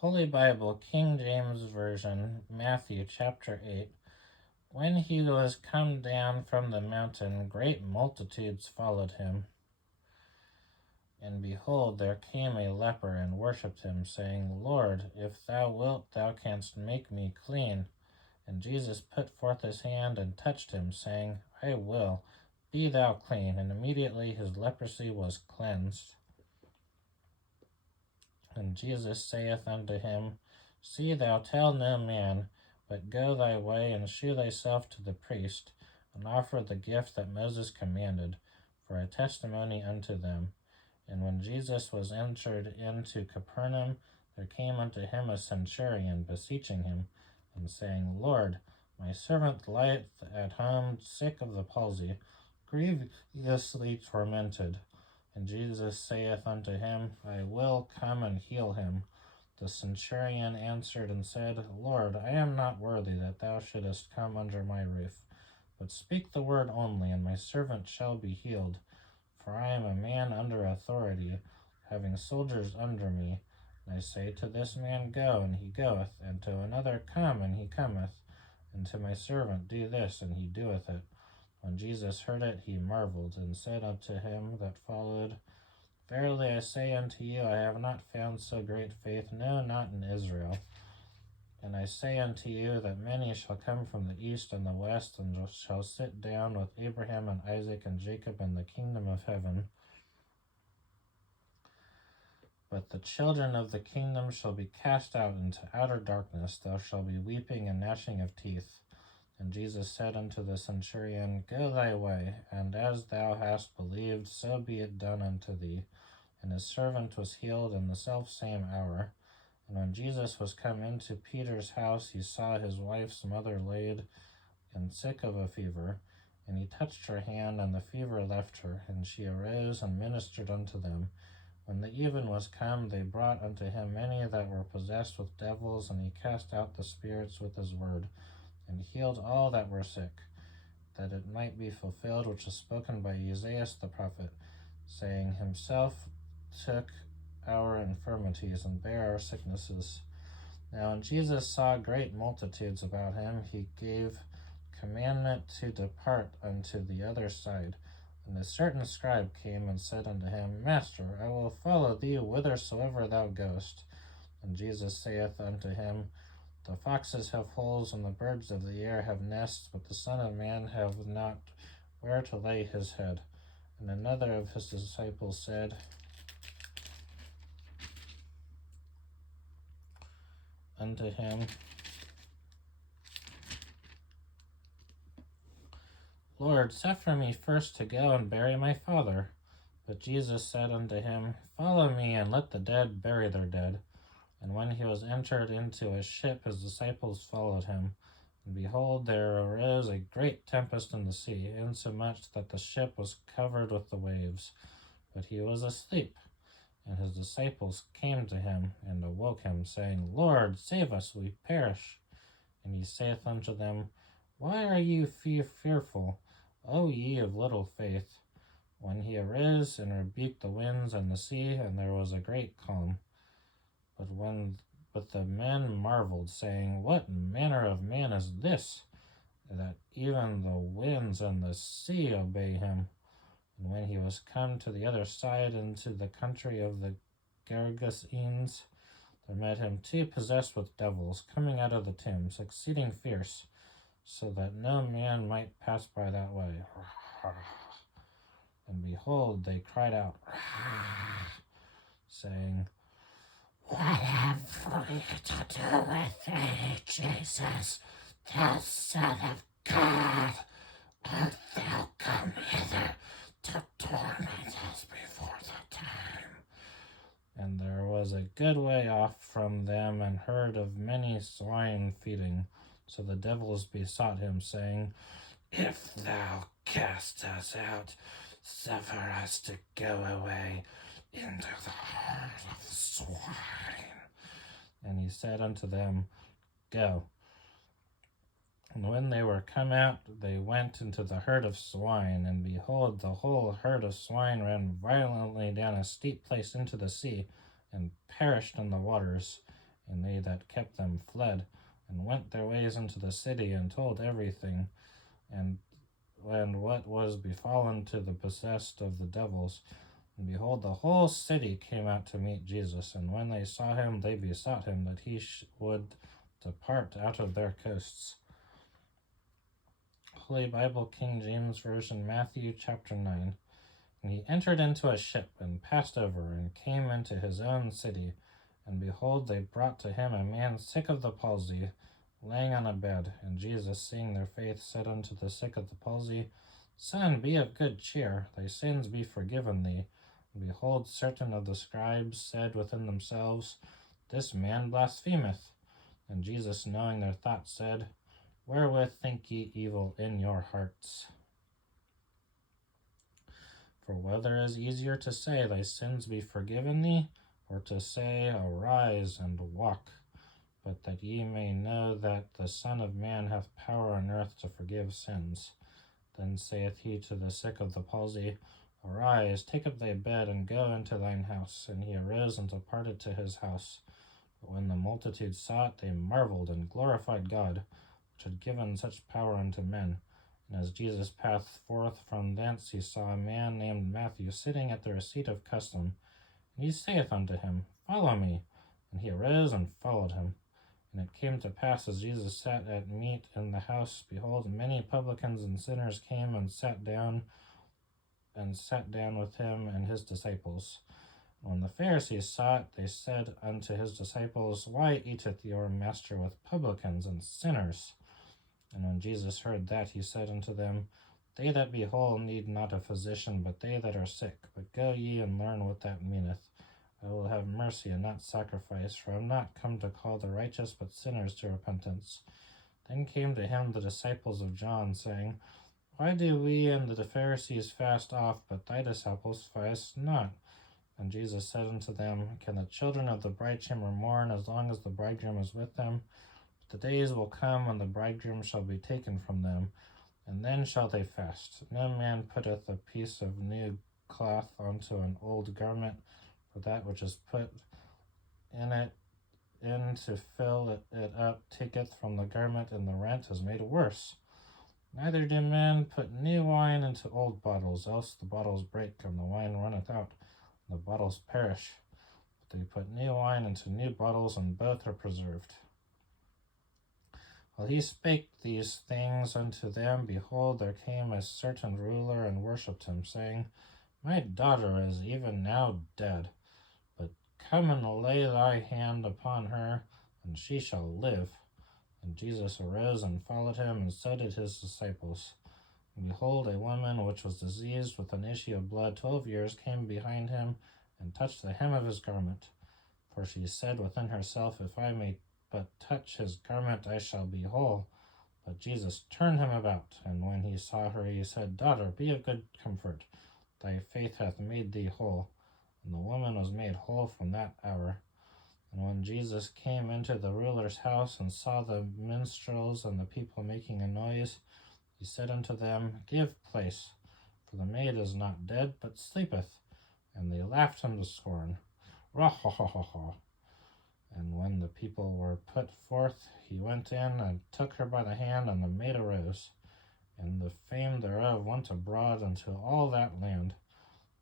Holy Bible, King James Version, Matthew chapter 8. When he was come down from the mountain, great multitudes followed him. And behold, there came a leper and worshipped him, saying, Lord, if thou wilt, thou canst make me clean. And Jesus put forth his hand and touched him, saying, I will, be thou clean. And immediately his leprosy was cleansed. And Jesus saith unto him, See thou tell no man, but go thy way, and shew thyself to the priest, and offer the gift that Moses commanded, for a testimony unto them. And when Jesus was entered into Capernaum, there came unto him a centurion, beseeching him, and saying, Lord, my servant lieth at home, sick of the palsy, grievously tormented. And Jesus saith unto him, I will come and heal him. The centurion answered and said, Lord, I am not worthy that thou shouldest come under my roof, but speak the word only, and my servant shall be healed. For I am a man under authority, having soldiers under me. And I say to this man, Go, and he goeth, and to another, Come, and he cometh, and to my servant, Do this, and he doeth it. When Jesus heard it, he marveled, and said unto him that followed, Verily I say unto you, I have not found so great faith, no, not in Israel. And I say unto you that many shall come from the east and the west, and shall sit down with Abraham and Isaac and Jacob in the kingdom of heaven. But the children of the kingdom shall be cast out into outer darkness. There shall be weeping and gnashing of teeth. And Jesus said unto the centurion, Go thy way, and as thou hast believed, so be it done unto thee. And his servant was healed in the selfsame hour. And when Jesus was come into Peter's house, he saw his wife's mother laid and sick of a fever. And he touched her hand, and the fever left her, and she arose and ministered unto them. When the even was come, they brought unto him many that were possessed with devils, and he cast out the spirits with his word, and healed all that were sick, that it might be fulfilled which is spoken by Isaiah the prophet, saying, Himself took our infirmities and bare our sicknesses. Now when Jesus saw great multitudes about him, he gave commandment to depart unto the other side. And a certain scribe came and said unto him, Master, I will follow thee whithersoever thou goest. And Jesus saith unto him, The foxes have holes, and the birds of the air have nests, but the Son of Man hath not where to lay his head. And another of his disciples said unto him, Lord, suffer me first to go and bury my father. But Jesus said unto him, Follow me, and let the dead bury their dead. And when he was entered into a ship, his disciples followed him. And behold, there arose a great tempest in the sea, insomuch that the ship was covered with the waves. But he was asleep. And his disciples came to him, and awoke him, saying, Lord, save us, we perish. And he saith unto them, Why are you fearful, O ye of little faith? When he arose and rebuked the winds and the sea, and there was a great calm. But the men marveled, saying, What manner of man is this, that even the winds and the sea obey him? And when he was come to the other side into the country of the Gergesenes, there met him two possessed with devils, coming out of the tombs, exceeding fierce, so that no man might pass by that way. And behold, they cried out, saying, What have we to do with thee, Jesus, thou Son of God? Art thou come hither to torment us before the time? And there was a good way off from them an herd of many swine feeding. So the devils besought him, saying, If thou cast us out, suffer us to go away into the herd of swine. And he said unto them, Go. And when they were come out, they went into the herd of swine, and behold, the whole herd of swine ran violently down a steep place into the sea, and perished in the waters. And they that kept them fled, and went their ways into the city, and told everything, and what was befallen to the possessed of the devils. And behold, the whole city came out to meet Jesus, and when they saw him, they besought him that he would depart out of their coasts. Holy Bible, King James Version, Matthew chapter 9. And he entered into a ship, and passed over, and came into his own city. And behold, they brought to him a man sick of the palsy, laying on a bed. And Jesus, seeing their faith, said unto the sick of the palsy, Son, be of good cheer, thy sins be forgiven thee. And behold, certain of the scribes said within themselves, This man blasphemeth. And Jesus, knowing their thoughts, said, Wherewith think ye evil in your hearts? For whether is easier to say, Thy sins be forgiven thee, or to say, Arise and walk? But that ye may know that the Son of Man hath power on earth to forgive sins. Then saith he to the sick of the palsy, Arise, take up thy bed, and go into thine house. And he arose and departed to his house. But when the multitude saw it, they marveled, and glorified God, which had given such power unto men. And as Jesus passed forth from thence, he saw a man named Matthew sitting at the receipt of custom. And he saith unto him, Follow me. And he arose and followed him. And it came to pass, as Jesus sat at meat in the house, behold, many publicans and sinners came and sat down with him and his disciples. When the Pharisees saw it, they said unto his disciples, Why eateth your master with publicans and sinners? And when Jesus heard that, he said unto them, They that be whole need not a physician, but they that are sick. But go ye and learn what that meaneth. I will have mercy and not sacrifice, for I am not come to call the righteous, but sinners to repentance. Then came to him the disciples of John, saying, Why do we and the Pharisees fast oft, but thy disciples fast not? And Jesus said unto them, Can the children of the bridechamber mourn as long as the bridegroom is with them? But the days will come when the bridegroom shall be taken from them, and then shall they fast. No man putteth a piece of new cloth unto an old garment, for that which is put in to fill it up taketh from the garment, and the rent is made worse. Neither do men put new wine into old bottles, else the bottles break, and the wine runneth out, and the bottles perish. But they put new wine into new bottles, and both are preserved. While he spake these things unto them, behold, there came a certain ruler and worshipped him, saying, My daughter is even now dead, but come and lay thy hand upon her, and she shall live. And Jesus arose and followed him, and so did his disciples. And behold, a woman which was diseased with an issue of blood 12 years came behind him, and touched the hem of his garment. For she said within herself, If I may but touch his garment, I shall be whole. But Jesus turned him about, and when he saw her, he said, Daughter, be of good comfort, thy faith hath made thee whole. And the woman was made whole from that hour. And when Jesus came into the ruler's house, and saw the minstrels and the people making a noise, he said unto them, Give place, for the maid is not dead, but sleepeth. And they laughed him to scorn. Ra-ha-ha-ha-ha. And when the people were put forth, he went in and took her by the hand, and the maid arose. And the fame thereof went abroad unto all that land.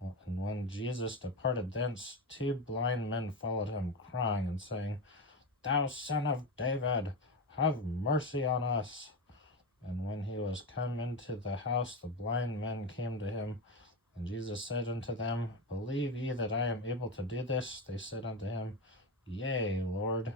And when Jesus departed thence, 2 blind men followed him, crying and saying, Thou Son of David, have mercy on us. And when he was come into the house, the blind men came to him. And Jesus said unto them, Believe ye that I am able to do this? They said unto him, Yea, Lord.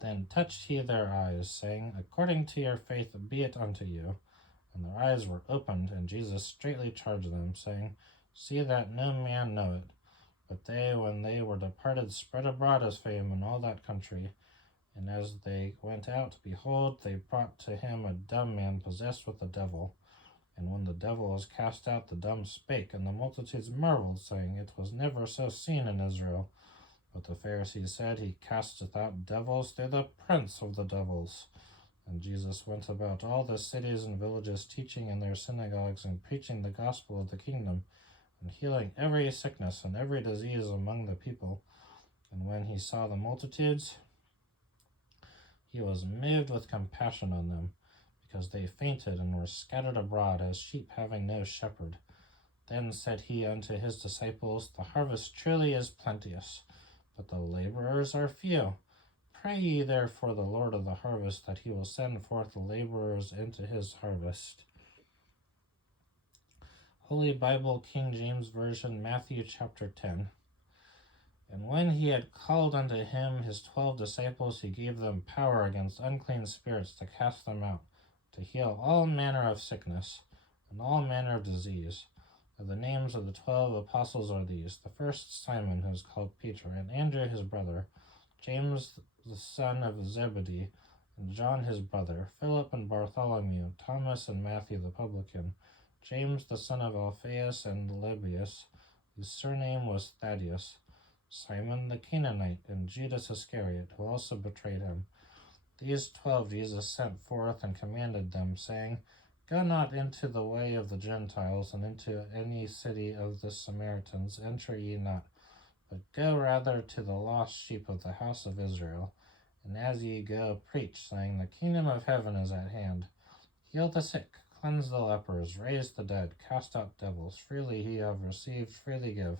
Then touched he their eyes, saying, According to your faith be it unto you. And their eyes were opened, and Jesus straitly charged them, saying, See that no man know it. But they, when they were departed, spread abroad his fame in all that country. And as they went out, behold, they brought to him a dumb man possessed with the devil. And when the devil was cast out, the dumb spake, and the multitudes marveled, saying, It was never so seen in Israel. But the Pharisees said, He casteth out devils through the prince of the devils. And Jesus went about all the cities and villages, teaching in their synagogues, and preaching the gospel of the kingdom, and healing every sickness and every disease among the people. And And when he saw the multitudes, he was moved with compassion on them, because they fainted and were scattered abroad as sheep having no shepherd. Then said he unto his disciples, The harvest truly is plenteous, but the laborers are few. Pray ye therefore the Lord of the harvest that he will send forth the laborers into his harvest. Holy Bible, King James Version, Matthew chapter 10. And when he had called unto him his 12 disciples, he gave them power against unclean spirits to cast them out, to heal all manner of sickness and all manner of disease. And the names of the 12 apostles are these: the first Simon, who is called Peter, and Andrew his brother, James the son of Zebedee, and John his brother, Philip and Bartholomew, Thomas and Matthew the publican, James the son of Alphaeus and Lebbaeus, whose surname was Thaddeus, Simon the Canaanite, and Judas Iscariot, who also betrayed him. These 12 Jesus sent forth and commanded them, saying, Go not into the way of the Gentiles, and into any city of the Samaritans enter ye not, but go rather to the lost sheep of the house of Israel. And as ye go, preach, saying, The kingdom of heaven is at hand. Heal the sick, cleanse the lepers, raise the dead, cast out devils. Freely ye have received, freely give.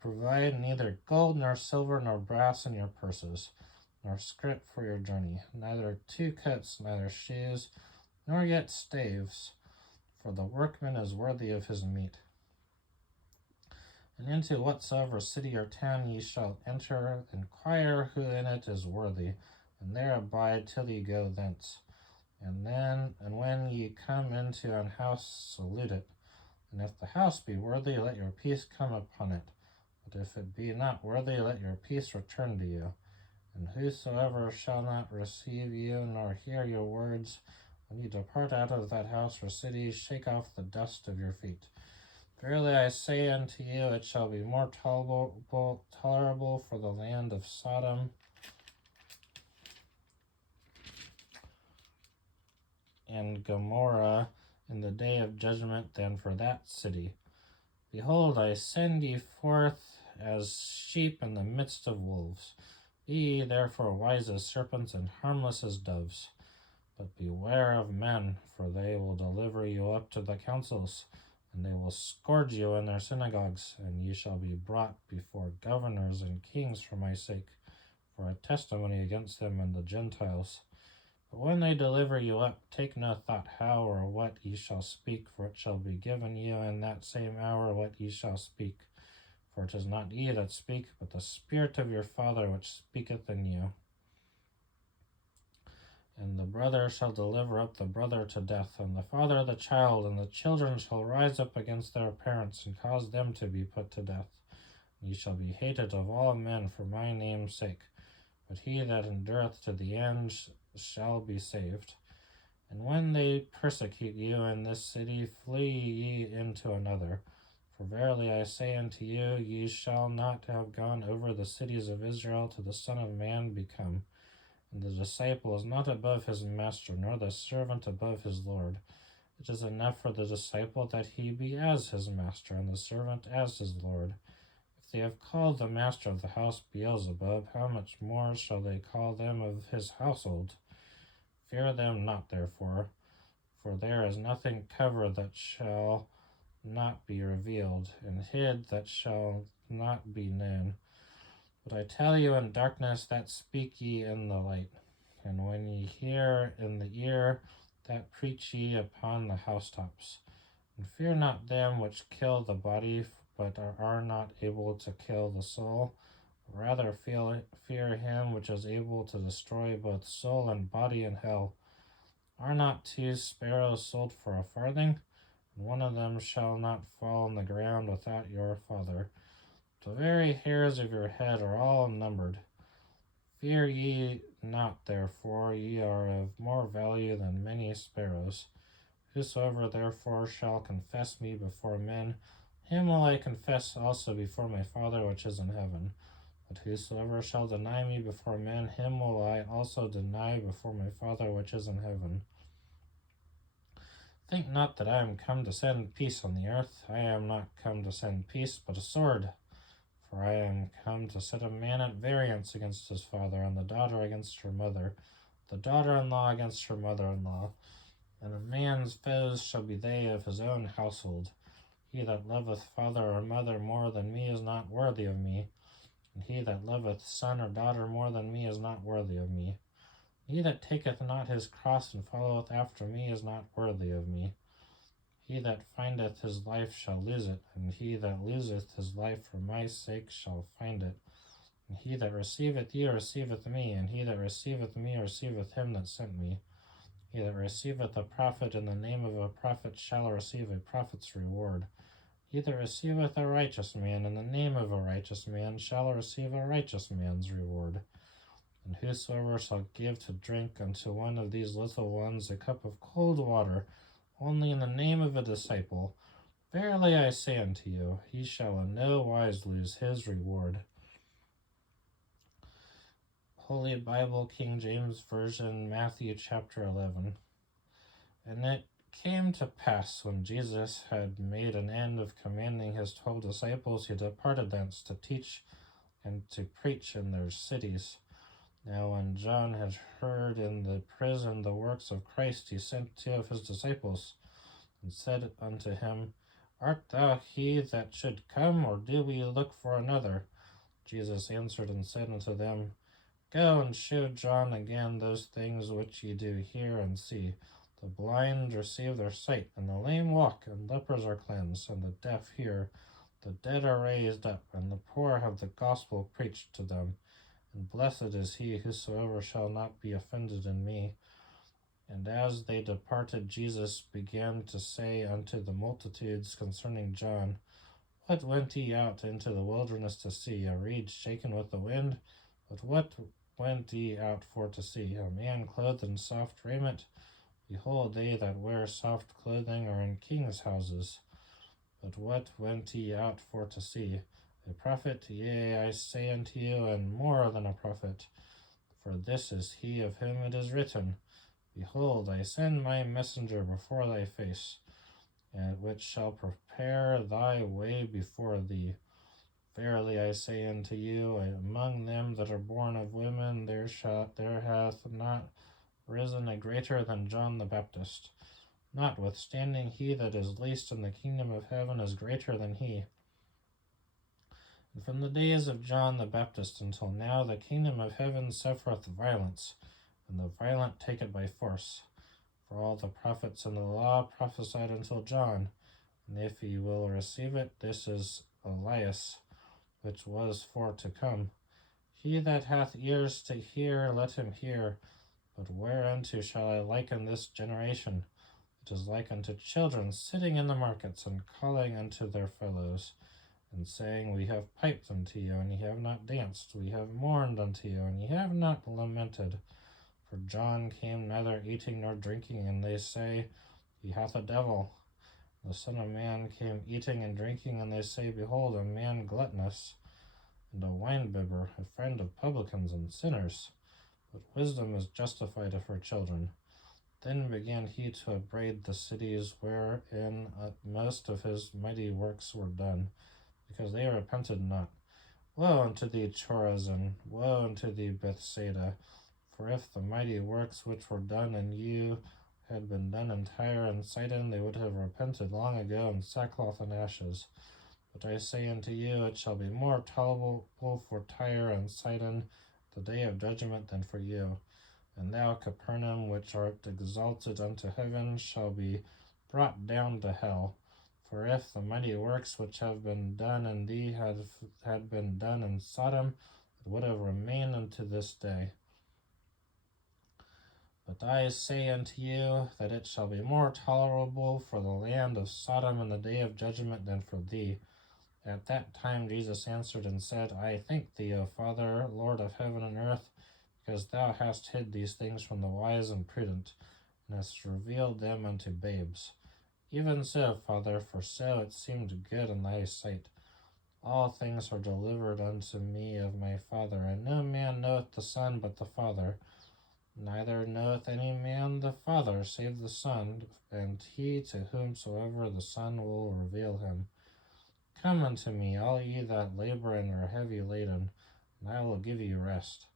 Provide neither gold nor silver nor brass in your purses, nor scrip for your journey, neither 2 coats, neither shoes, nor yet staves, for the workman is worthy of his meat. And into whatsoever city or town ye shall enter, inquire who in it is worthy, and there abide till ye go thence. And when ye come into an house, salute it. And if the house be worthy, let your peace come upon it. But if it be not worthy, let your peace return to you. And whosoever shall not receive you, nor hear your words, when ye depart out of that house or city, shake off the dust of your feet. Verily I say unto you, it shall be more tolerable for the land of Sodom and Gomorrah in the day of judgment than for that city. Behold, I send ye forth as sheep in the midst of wolves. Be ye therefore wise as serpents and harmless as doves. But beware of men, for they will deliver you up to the councils, and they will scourge you in their synagogues, and ye shall be brought before governors and kings for my sake, for a testimony against them and the Gentiles. But when they deliver you up, take no thought how or what ye shall speak, for it shall be given you in that same hour what ye shall speak. For it is not ye that speak, but the Spirit of your Father which speaketh in you. And the brother shall deliver up the brother to death, and the father the child, and the children shall rise up against their parents, and cause them to be put to death. And ye shall be hated of all men for my name's sake, but he that endureth to the end shall be saved. And when they persecute you in this city, flee ye into another. For verily I say unto you, ye shall not have gone over the cities of Israel till the Son of Man be come. And the disciple is not above his master, nor the servant above his Lord. It is enough for the disciple that he be as his master, and the servant as his Lord. If they have called the master of the house Beelzebub, how much more shall they call them of his household? Fear them not, therefore, for there is nothing covered that shall not be revealed, and hid that shall not be known. But I tell you in darkness, that speak ye in the light. And when ye hear in the ear, that preach ye upon the housetops. And fear not them which kill the body, but are not able to kill the soul. Rather fear him which is able to destroy both soul and body in hell. Are not 2 sparrows sold for a farthing? And one of them shall not fall on the ground without your Father. The very hairs of your head are all numbered. Fear ye not, therefore, ye are of more value than many sparrows. Whosoever therefore shall confess me before men, him will I confess also before my Father which is in heaven. But whosoever shall deny me before men, him will I also deny before my Father which is in heaven. Think not that I am come to send peace on the earth. I am not come to send peace, but a sword. For I am come to set a man at variance against his father, and the daughter against her mother, the daughter-in-law against her mother-in-law. And a man's foes shall be they of his own household. He that loveth father or mother more than me is not worthy of me, and he that loveth son or daughter more than me is not worthy of me. He that taketh not his cross and followeth after me is not worthy of me. He that findeth his life shall lose it, and he that loseth his life for my sake shall find it. And he that receiveth you receiveth me, and he that receiveth me receiveth him that sent me. He that receiveth a prophet in the name of a prophet shall receive a prophet's reward. He that receiveth a righteous man in the name of a righteous man shall receive a righteous man's reward. And whosoever shall give to drink unto one of these little ones a cup of cold water, only in the name of a disciple, verily I say unto you, he shall in no wise lose his reward. Holy Bible, King James Version, Matthew chapter 11. And it came to pass, when Jesus had made an end of commanding his 12 disciples, he departed thence to teach and to preach in their cities. Now when John had heard in the prison the works of Christ, he sent 2 of his disciples, and said unto him, Art thou he that should come, or do we look for another? Jesus answered and said unto them, Go and shew John again those things which ye do hear and see. The blind receive their sight, and the lame walk, and lepers are cleansed, and the deaf hear. The dead are raised up, and the poor have the gospel preached to them. And blessed is he whosoever shall not be offended in me. And as they departed, Jesus began to say unto the multitudes concerning John, What went ye out into the wilderness to see? A reed shaken with the wind? But what went ye out for to see? A man clothed in soft raiment? Behold, they that wear soft clothing are in kings' houses. But what went ye out for to see? A prophet? Yea, I say unto you, and more than a prophet. For this is he of whom it is written, Behold, I send my messenger before thy face, and which shall prepare thy way before thee. Verily I say unto you, among them that are born of women there hath not risen a greater than John the Baptist. Notwithstanding, he that is least in the kingdom of heaven is greater than he. And from the days of John the Baptist until now, the kingdom of heaven suffereth violence, and the violent take it by force. For all the prophets and the law prophesied until John. And if ye will receive it, this is Elias, which was for to come. He that hath ears to hear, let him hear. But whereunto shall I liken this generation? It is like unto children sitting in the markets, and calling unto their fellows, and saying, We have piped unto you, and ye have not danced. We have mourned unto you, and ye have not lamented. For John came neither eating nor drinking, and they say, He hath a devil. The Son of Man came eating and drinking, and they say, Behold, a man gluttonous, and a winebibber, a friend of publicans and sinners. But wisdom is justified of her children. Then began he to upbraid the cities wherein most of his mighty works were done, because they repented not. Woe unto thee, Chorazin! Woe unto thee, Bethsaida! For if the mighty works which were done in you had been done in Tyre and Sidon, they would have repented long ago in sackcloth and ashes. But I say unto you, it shall be more tolerable for Tyre and Sidon the day of judgment than for you. And thou, Capernaum, which art exalted unto heaven, shall be brought down to hell. For if the mighty works which have been done in thee had been done in Sodom, it would have remained unto this day. But I say unto you, that it shall be more tolerable for the land of Sodom in the day of judgment than for thee. At that time Jesus answered and said, I thank thee, O Father, Lord of heaven and earth, because thou hast hid these things from the wise and prudent, and hast revealed them unto babes. Even so, Father, for so it seemed good in thy sight. All things are delivered unto me of my Father, and no man knoweth the Son but the Father. Neither knoweth any man the Father save the Son, and he to whomsoever the Son will reveal him. Come unto me, all ye that labor and are heavy laden, and I will give you rest.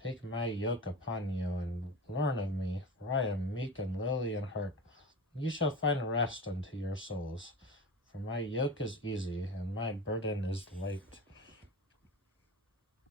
Take my yoke upon you, and learn of me, for I am meek and lowly in heart, and ye shall find rest unto your souls. For my yoke is easy, and my burden is light.